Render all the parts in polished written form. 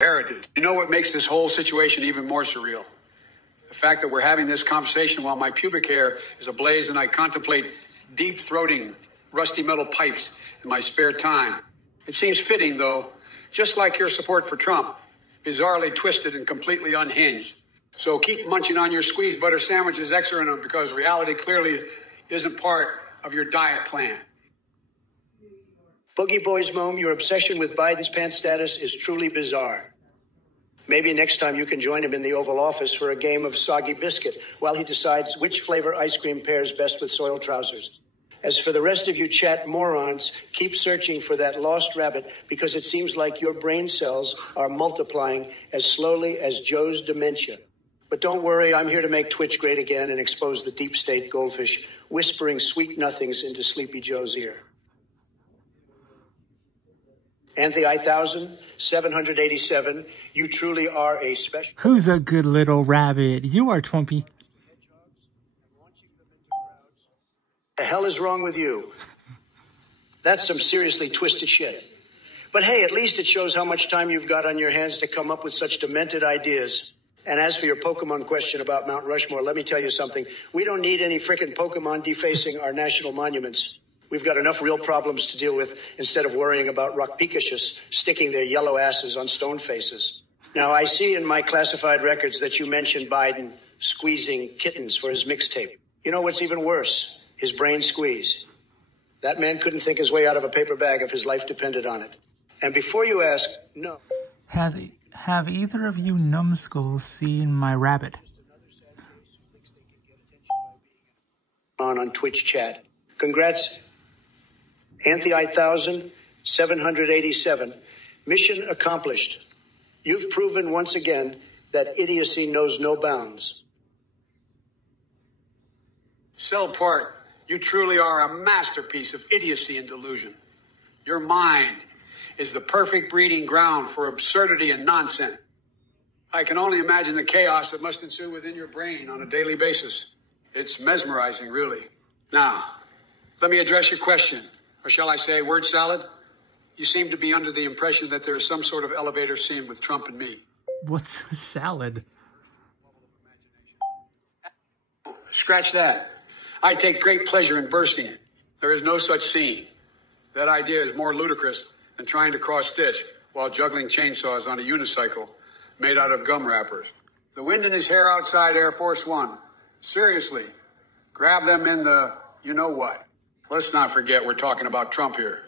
heritage. You know what makes this whole situation even more surreal? The fact that we're having this conversation while my pubic hair is ablaze and I contemplate deep-throating rusty metal pipes in my spare time. It seems fitting, though, just like your support for Trump, bizarrely twisted and completely unhinged. So keep munching on your squeezed butter sandwiches extra in them, because reality clearly isn't part of your diet plan. Boogie Boys Mom, your obsession with Biden's pants status is truly bizarre. Maybe next time you can join him in the Oval Office for a game of soggy biscuit while he decides which flavor ice cream pairs best with soiled trousers. As for the rest of you chat morons, keep searching for that lost rabbit, because it seems like your brain cells are multiplying as slowly as Joe's dementia. But don't worry, I'm here to make Twitch great again and expose the deep state goldfish whispering sweet nothings into Sleepy Joe's ear. Anthony 787, you truly are a special... Who's a good little rabbit? You are, Twimpy. The hell is wrong with you? That's some seriously twisted shit. But hey, at least it shows how much time you've got on your hands to come up with such demented ideas. And as for your Pokemon question about Mount Rushmore, let me tell you something. We don't need any frickin' Pokemon defacing our national monuments. We've got enough real problems to deal with instead of worrying about rock Pikachus sticking their yellow asses on stone faces. Now, I see in my classified records that you mentioned Biden squeezing kittens for his mixtape. You know what's even worse? His brain squeeze. That man couldn't think his way out of a paper bag if his life depended on it. And before you ask, no. Have either of you numbskulls seen my rabbit? On Twitch chat. Congrats, Anthony 787. Mission accomplished. You've proven once again that idiocy knows no bounds. Cell Park, you truly are a masterpiece of idiocy and delusion. Your mind is the perfect breeding ground for absurdity and nonsense. I can only imagine the chaos that must ensue within your brain on a daily basis. It's mesmerizing, really. Now, let me address your question, or shall I say word salad? You seem to be under the impression that there is some sort of elevator scene with Trump and me. What's a salad? Scratch that. I take great pleasure in bursting it. There is no such scene. That idea is more ludicrous than trying to cross-stitch while juggling chainsaws on a unicycle made out of gum wrappers. The wind in his hair outside Air Force One. Seriously, grab them in the you-know-what. Let's not forget we're talking about Trump here.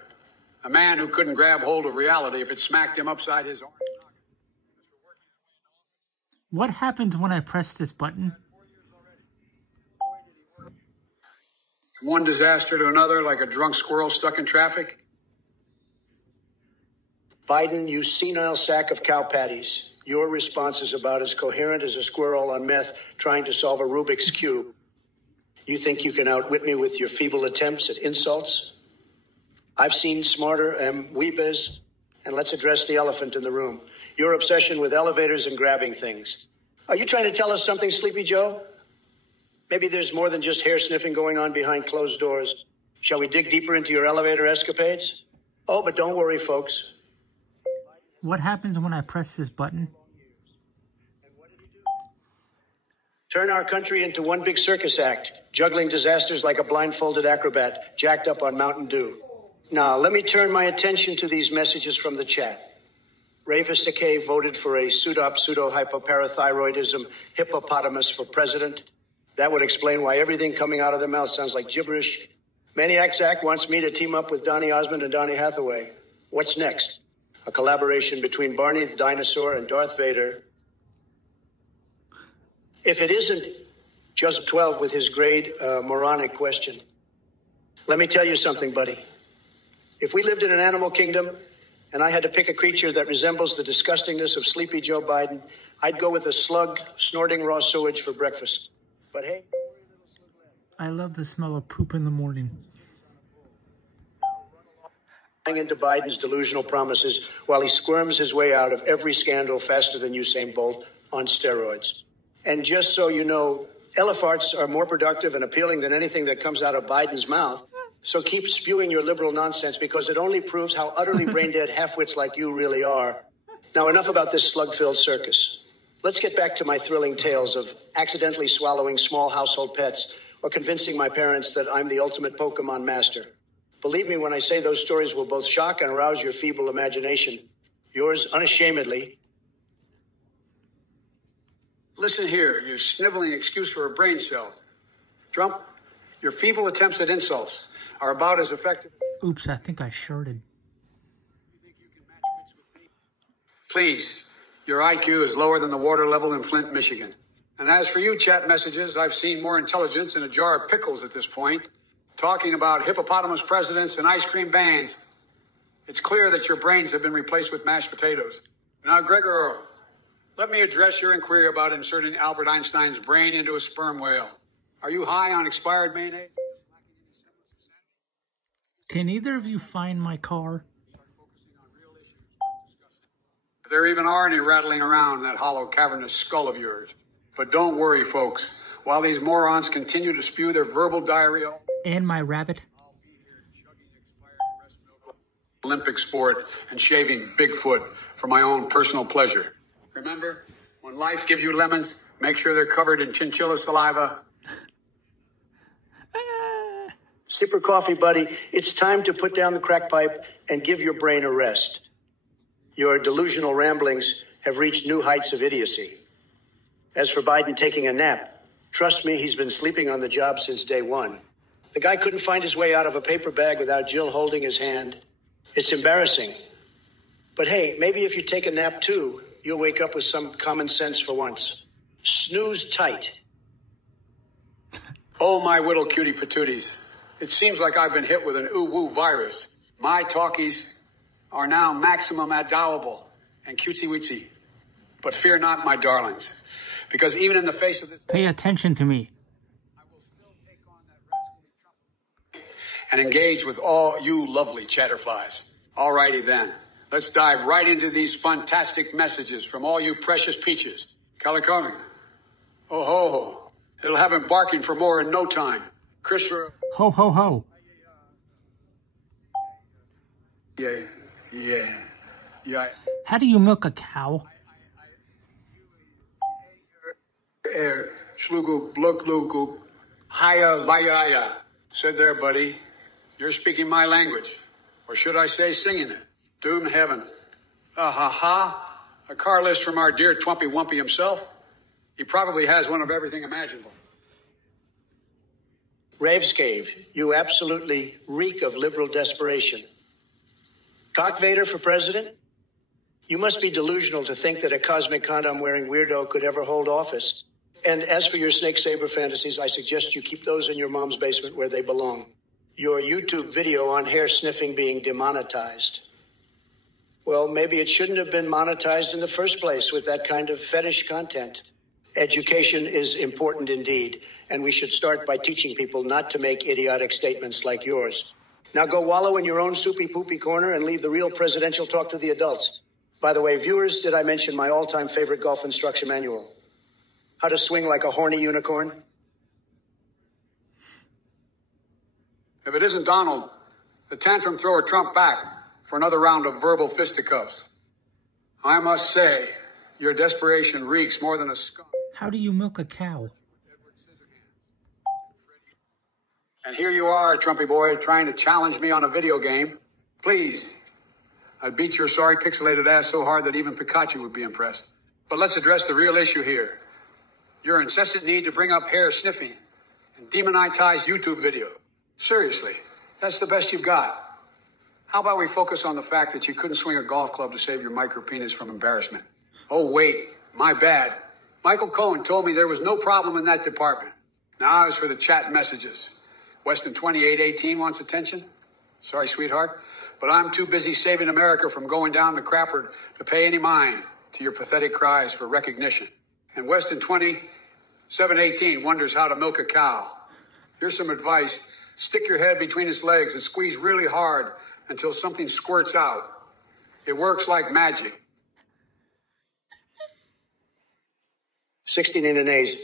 A man who couldn't grab hold of reality if it smacked him upside his arm. What happens when I press this button? From one disaster to another, like a drunk squirrel stuck in traffic. Biden, you senile sack of cow patties. Your response is about as coherent as a squirrel on meth trying to solve a Rubik's Cube. You think you can outwit me with your feeble attempts at insults? I've seen smarter weebas, and let's address the elephant in the room. Your obsession with elevators and grabbing things. Are you trying to tell us something, Sleepy Joe? Maybe there's more than just hair sniffing going on behind closed doors. Shall we dig deeper into your elevator escapades? Oh, but don't worry, folks. What happens when I press this button? Turn our country into one big circus act, juggling disasters like a blindfolded acrobat, jacked up on Mountain Dew. Now, let me turn my attention to these messages from the chat. Ravis Takei voted for a pseudo-hypoparathyroidism hippopotamus for president. That would explain why everything coming out of their mouth sounds like gibberish. Maniac Zach wants me to team up with Donny Osmond and Donny Hathaway. What's next? A collaboration between Barney the Dinosaur and Darth Vader. If it isn't Joseph 12 with his great moronic question, let me tell you something, buddy. If we lived in an animal kingdom and I had to pick a creature that resembles the disgustingness of Sleepy Joe Biden, I'd go with a slug snorting raw sewage for breakfast. But hey, I love the smell of poop in the morning. Into Biden's delusional promises while he squirms his way out of every scandal faster than Usain Bolt on steroids. And just so you know, elephants are more productive and appealing than anything that comes out of Biden's mouth. So keep spewing your liberal nonsense, because it only proves how utterly brain-dead half-wits like you really are. Now, enough about this slug-filled circus. Let's get back to my thrilling tales of accidentally swallowing small household pets or convincing my parents that I'm the ultimate Pokemon master. Believe me when I say those stories will both shock and arouse your feeble imagination. Yours unashamedly. Listen here, you sniveling excuse for a brain cell. Trump, your feeble attempts at insults are about as effective. Oops, I think I shorted. Please, your IQ is lower than the water level in Flint, Michigan. And as for you chat messages, I've seen more intelligence in a jar of pickles at this point. Talking about hippopotamus presidents and ice cream bans. It's clear that your brains have been replaced with mashed potatoes. Now, Gregor, let me address your inquiry about inserting Albert Einstein's brain into a sperm whale. Are you high on expired mayonnaise? Can either of you find my car? If there even are any rattling around in that hollow, cavernous skull of yours. But don't worry, folks. While these morons continue to spew their verbal diarrhea... And my rabbit. Olympic sport and shaving Bigfoot for my own personal pleasure. Remember, when life gives you lemons, make sure they're covered in chinchilla saliva. Sipper coffee, buddy. It's time to put down the crack pipe and give your brain a rest. Your delusional ramblings have reached new heights of idiocy. As for Biden taking a nap, trust me, he's been sleeping on the job since day one. The guy couldn't find his way out of a paper bag without Jill holding his hand. It's embarrassing. But hey, maybe if you take a nap too, you'll wake up with some common sense for once. Snooze tight. Oh, my little cutie patooties. It seems like I've been hit with an ooh-woo virus. My talkies are now maximum adorable and cutesy-weetsy. But fear not, my darlings, because even in the face of this... Pay attention to me. I will still take on that rascally Trump and engage with all you lovely chatterflies. All righty then. Let's dive right into these fantastic messages from all you precious peaches. Caliconing. Oh ho. It'll have him barking for more in no time. Christopher. Ho, ho, ho. Yeah. How do you milk a cow? Schlugu, bluklugu, haya, vaya. Said there, buddy. You're speaking my language. Or should I say singing it? Doom heaven. Ha. A car list from our dear Twampy Wumpy himself. He probably has one of everything imaginable. Ravescave, you absolutely reek of liberal desperation. Cock Vader for president? You must be delusional to think that a cosmic condom-wearing weirdo could ever hold office. And as for your snake saber fantasies, I suggest you keep those in your mom's basement where they belong. Your YouTube video on hair sniffing being demonetized. Well, maybe it shouldn't have been monetized in the first place with that kind of fetish content. Education is important indeed, and we should start by teaching people not to make idiotic statements like yours. Now go wallow in your own soupy-poopy corner and leave the real presidential talk to the adults. By the way, viewers, did I mention my all-time favorite golf instruction manual? How to swing like a horny unicorn? If it isn't Donald, the tantrum thrower Trump back for another round of verbal fisticuffs. I must say, your desperation reeks more than a skunk. How do you milk a cow? And here you are, Trumpy boy, trying to challenge me on a video game. Please, I'd beat your sorry pixelated ass so hard that even Pikachu would be impressed. But let's address the real issue here. Your incessant need to bring up hair sniffing and demonetize YouTube video. Seriously, that's the best you've got. How about we focus on the fact that you couldn't swing a golf club to save your micropenis from embarrassment? Oh, wait, my bad. Michael Cohen told me there was no problem in that department. Now as for the chat messages. Weston 2818 wants attention. Sorry, sweetheart, but I'm too busy saving America from going down the crapper to pay any mind to your pathetic cries for recognition. And Weston 2718 wonders how to milk a cow. Here's some advice. Stick your head between its legs and squeeze really hard until something squirts out. It works like magic. 16 in an A's.